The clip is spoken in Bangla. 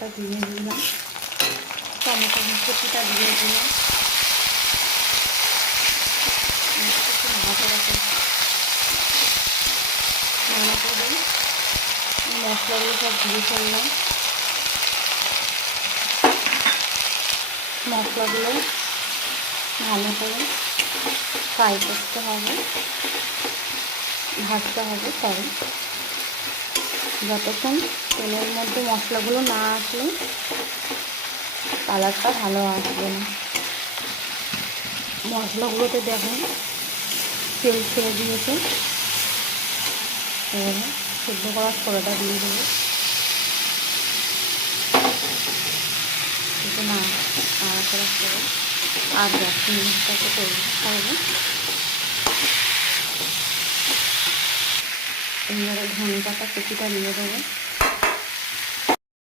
পেঁয়াজটা দিয়ে দিলাম, টমেটো কুচিটা দিয়ে দিলাম, রান্না করে মশলাগুলো সব দিয়ে ফেললাম। মশলাগুলো ভালো করে ফ্রাই করতে হবে, ভাজতে হবে, যতক্ষণ তেলের মধ্যে মশলাগুলো না আসলে কালারটা ভালো আসবে না। মশলাগুলোতে দেখুন তেল ছেড়ে দিয়েছে, এবারে সিদ্ধ করার ছোলাটা দিয়ে দেবো। একটু নাড়াচাড়া করে আর 10 মিনিটটাকে তৈরি করবো। এবারে ধনে পাতা কুচিটা দিয়ে দেবো।